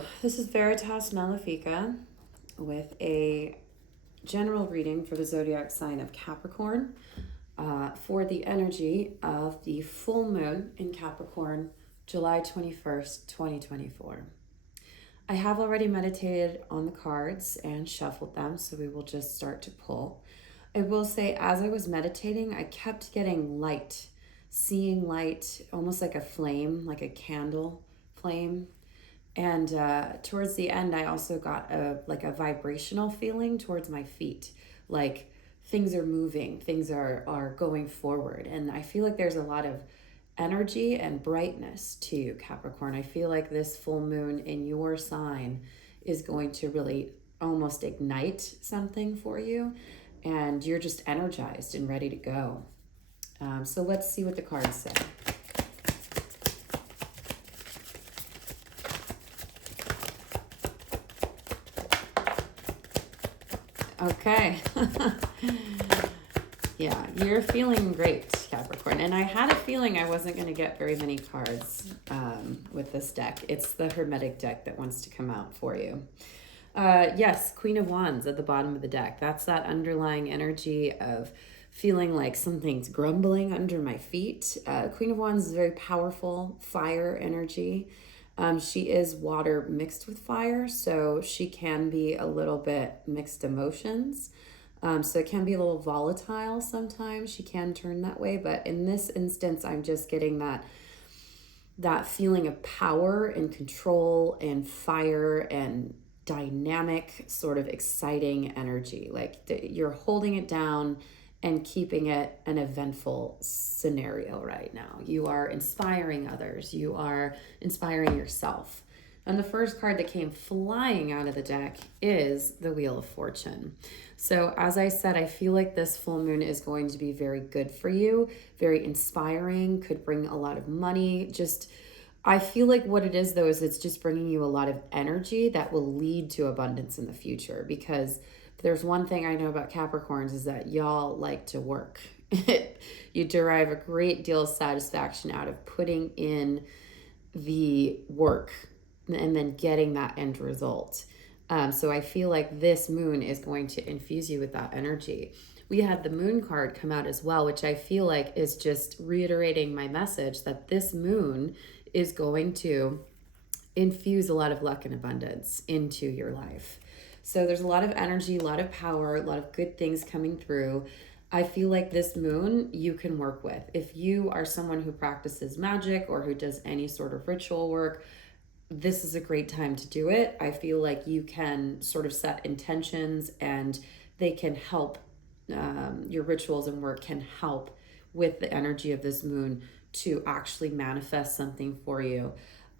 So this is Veritas Malefica with a general reading for the zodiac sign of Capricorn for the energy of the full moon in Capricorn, July 21st, 2024. I have already meditated on the cards and shuffled them, so we will just start to pull. I will say, as I was meditating, I kept getting light, seeing light, almost like a flame, like a candle flame. And towards the end, I also got a vibrational feeling towards my feet, like things are moving, things are going forward. And I feel like there's a lot of energy and brightness to you, Capricorn. I feel like this full moon in your sign is going to really almost ignite something for you, and you're just energized and ready to go. So let's see what the cards say. Okay. Yeah, you're feeling great, Capricorn. And I had a feeling I wasn't going to get very many cards with this deck. It's the Hermetic deck that wants to come out for you. Yes, Queen of Wands at the bottom of the deck. That's that underlying energy of feeling like something's grumbling under my feet. Queen of Wands is very powerful, fire energy. She is water mixed with fire, so she can be a little bit mixed emotions. So it can be a little volatile sometimes. She can turn that way, but in this instance, I'm just getting that feeling of power and control and fire and dynamic, sort of exciting energy. Like you're holding it down and keeping it an eventful scenario right now. You are inspiring others. You are inspiring yourself. And the first card that came flying out of the deck is the Wheel of Fortune. So as I said, I feel like this full moon is going to be very good for you, very inspiring, could bring a lot of money. I feel like what it is, though, is it's just bringing you a lot of energy that will lead to abundance in the future. Because if there's one thing I know about Capricorns is that y'all like to work. You derive a great deal of satisfaction out of putting in the work and then getting that end result. So I feel like this moon is going to infuse you with that energy. We had the moon card come out as well, which I feel like is just reiterating my message that this moon is going to infuse a lot of luck and abundance into your life. So there's a lot of energy, a lot of power, a lot of good things coming through. I feel like this moon you can work with. If you are someone who practices magic or who does any sort of ritual work, this is a great time to do it. I feel like you can sort of set intentions and they can help, your rituals and work can help with the energy of this moon to actually manifest something for you.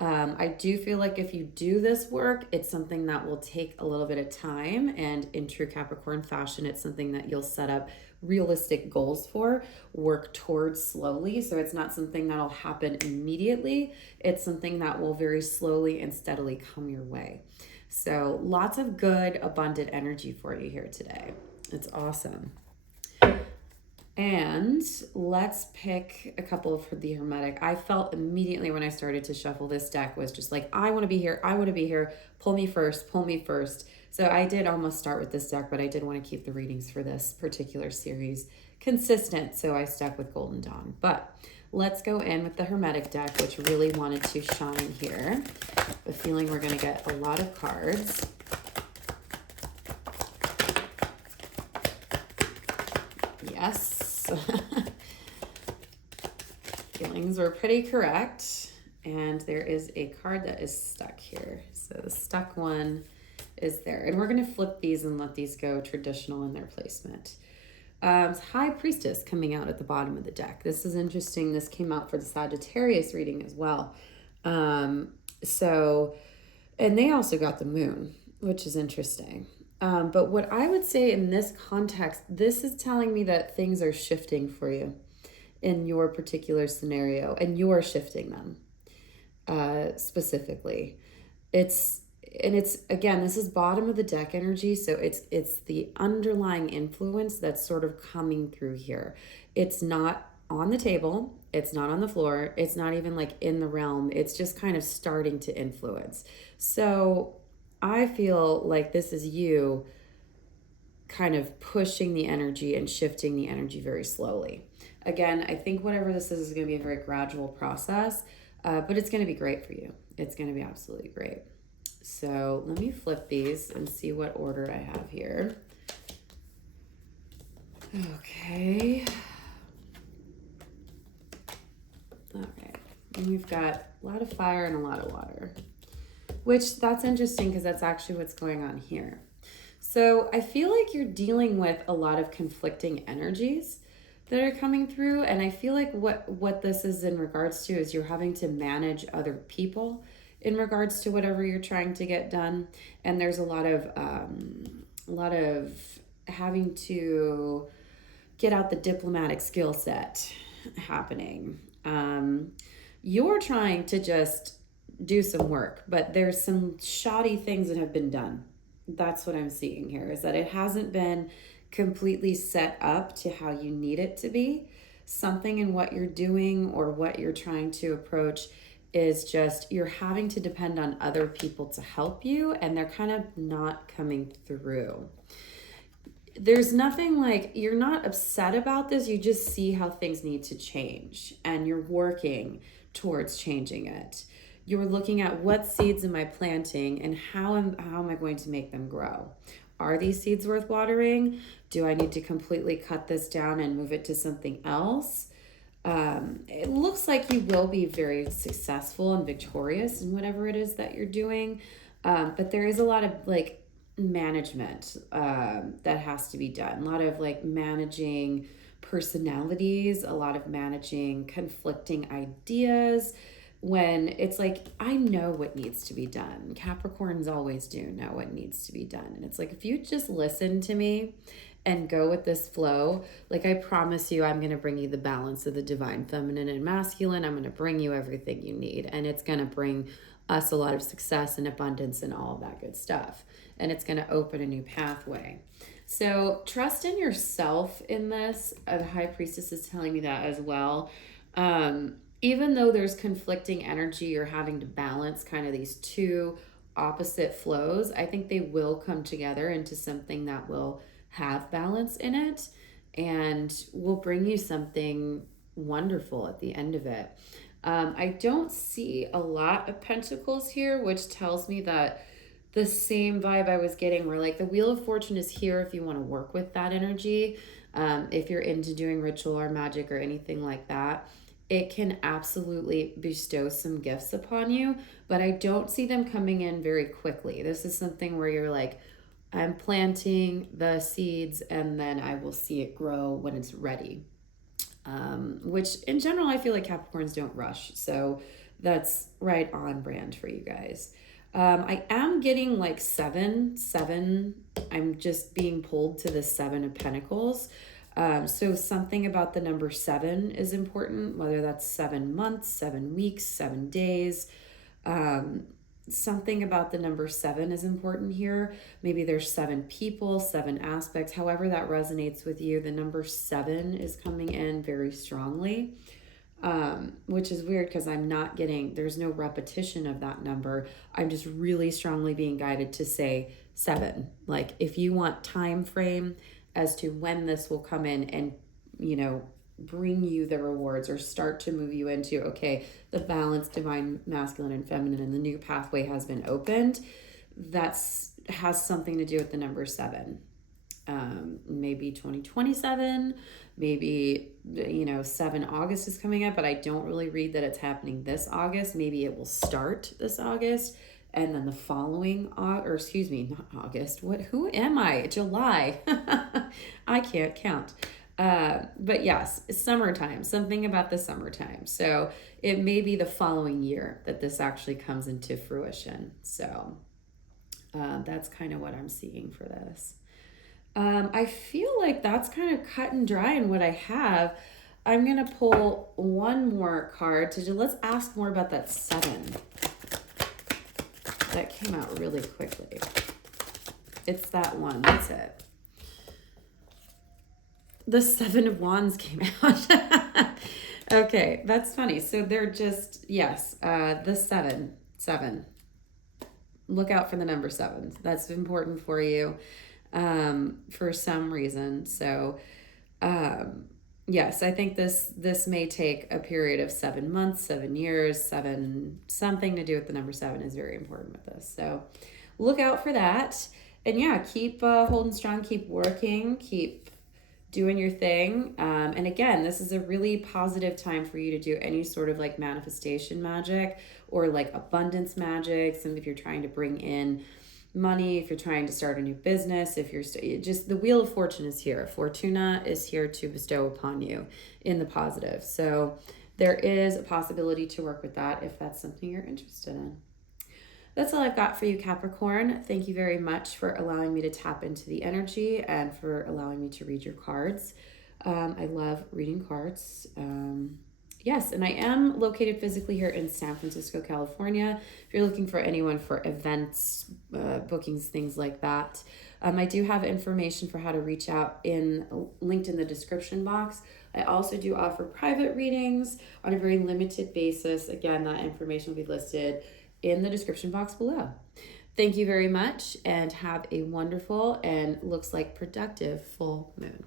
I do feel like if you do this work, it's something that will take a little bit of time, and in true Capricorn fashion, it's something that you'll set up realistic goals for, work towards slowly. So it's not something that'll happen immediately. It's something that will very slowly and steadily come your way. So lots of good, abundant energy for you here today. It's awesome. And let's pick a couple for the Hermetic. I felt immediately when I started to shuffle this deck was just like, I want to be here. I want to be here. Pull me first. Pull me first. So I did almost start with this deck, but I did want to keep the readings for this particular series consistent. So I stuck with Golden Dawn. But let's go in with the Hermetic deck, which really wanted to shine here. The feeling we're going to get a lot of cards. Yes. Feelings were pretty correct. And there is a card that is stuck here. So the stuck one is there. And we're going to flip these and let these go traditional in their placement. High Priestess coming out at the bottom of the deck. This is interesting. This came out for the Sagittarius reading as well. And they also got the moon, which is interesting. But what I would say in this context, this is telling me that things are shifting for you in your particular scenario, and you're shifting them specifically. It's again, this is bottom of the deck energy, so it's the underlying influence that's sort of coming through here. It's not on the table. It's not on the floor. It's not even like in the realm. It's just kind of starting to influence. So I feel like this is you kind of pushing the energy and shifting the energy very slowly. Again, I think whatever this is going to be a very gradual process, but it's going to be great for you. It's going to be absolutely great. So let me flip these and see what order I have here. Okay. Okay. And we've got a lot of fire and a lot of water, which that's interesting because that's actually what's going on here. So I feel like you're dealing with a lot of conflicting energies that are coming through. And I feel like what this is in regards to is you're having to manage other people in regards to whatever you're trying to get done. And there's a lot of having to get out the diplomatic skill set happening. You're trying to just do some work, but there's some shoddy things that have been done. That's what I'm seeing here, is that it hasn't been completely set up to how you need it to be. Something in what you're doing or what you're trying to approach is just you're having to depend on other people to help you, and they're kind of not coming through. There's nothing like, you're not upset about this, you just see how things need to change and you're working towards changing it. You're looking at what seeds am I planting and how am I going to make them grow? Are these seeds worth watering? Do I need to completely cut this down and move it to something else? It looks like you will be very successful and victorious in whatever it is that you're doing. But there is a lot of like management that has to be done. A lot of like managing personalities, a lot of managing conflicting ideas. When it's like, I know what needs to be done. Capricorns always do know what needs to be done. And it's like, if you just listen to me and go with this flow, like I promise you, I'm going to bring you the balance of the divine feminine and masculine. I'm going to bring you everything you need. And it's going to bring us a lot of success and abundance and all of that good stuff. And it's going to open a new pathway. So trust in yourself in this. The High Priestess is telling me that as well. Even though there's conflicting energy, you're having to balance kind of these two opposite flows. I think they will come together into something that will have balance in it and will bring you something wonderful at the end of it. I don't see a lot of pentacles here, which tells me that the same vibe I was getting where like the Wheel of Fortune is here if you want to work with that energy. If you're into doing ritual or magic or anything like that, it can absolutely bestow some gifts upon you, but I don't see them coming in very quickly. This is something where you're like, I'm planting the seeds and then I will see it grow when it's ready. Which in general, I feel like Capricorns don't rush. So that's right on brand for you guys. I am getting like seven. I'm just being pulled to the 7 of Pentacles. So something about the number 7 is important, whether that's 7 months, 7 weeks, 7 days. Something about the number 7 is important here. Maybe there's 7 people, 7 aspects, however that resonates with you. The number 7 is coming in very strongly, which is weird because I'm not getting, there's no repetition of that number. I'm just really strongly being guided to say 7. Like if you want time frame as to when this will come in and, you know, bring you the rewards or start to move you into, okay, the balance, divine, masculine, and feminine, and the new pathway has been opened. That's has something to do with the number 7. Maybe 2027, maybe, 7 August is coming up, but I don't really read that it's happening this August. Maybe it will start this August. And then the following, not August. Who am I? July. I can't count. But yes, summertime, something about the summertime. So it may be the following year that this actually comes into fruition. So that's kind of what I'm seeing for this. I feel like that's kind of cut and dry in what I have. I'm going to pull one more card let's ask more about that 7. That came out really quickly. It's that one. That's it. The 7 of Wands came out. Okay, that's funny. So they're just, yes, the seven. Look out for the number seven. That's important for you for some reason. So, um, yes, I think this may take a period of 7 months, 7 years, something to do with the number seven is very important with this. So, look out for that. And yeah, keep holding strong, keep working, keep doing your thing. And again, this is a really positive time for you to do any sort of like manifestation magic or like abundance magic. Some if you're trying to bring in money, if you're trying to start a new business, if you're just the wheel of fortune is here. Fortuna is here to bestow upon you in the positive. So there is a possibility to work with that if that's something you're interested in. That's all I've got for you, Capricorn. Thank you very much for allowing me to tap into the energy and for allowing me to read your cards. I love reading cards. Yes, and I am located physically here in San Francisco, California. If you're looking for anyone for events, bookings, things like that, I do have information for how to reach out linked in the description box. I also do offer private readings on a very limited basis. Again, that information will be listed in the description box below. Thank you very much and have a wonderful and looks like productive full moon.